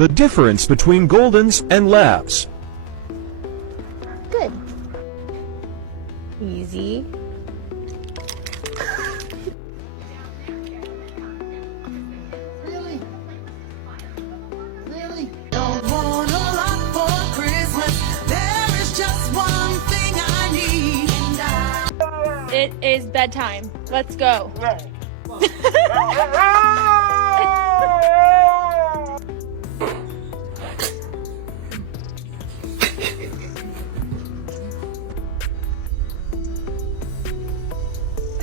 The difference between Goldens and Labs. Good. Easy. Really? Really? Don't want a lot for Christmas. There is just one thing I need. It is bedtime. Let's go.